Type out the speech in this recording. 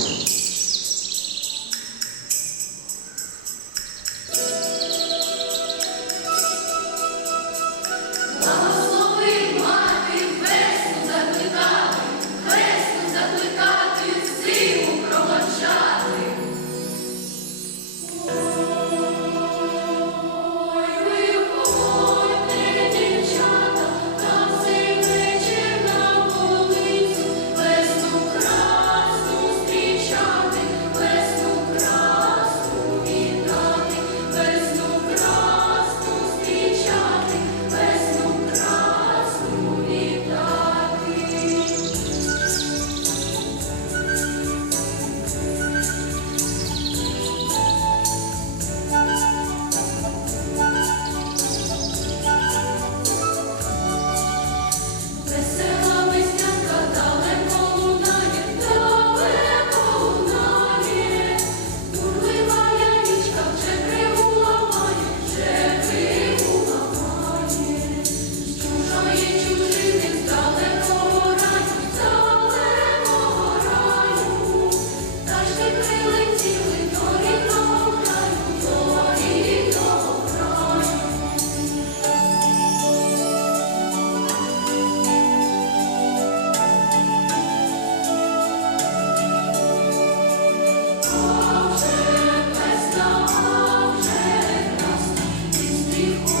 Thank yes. you. Thank you.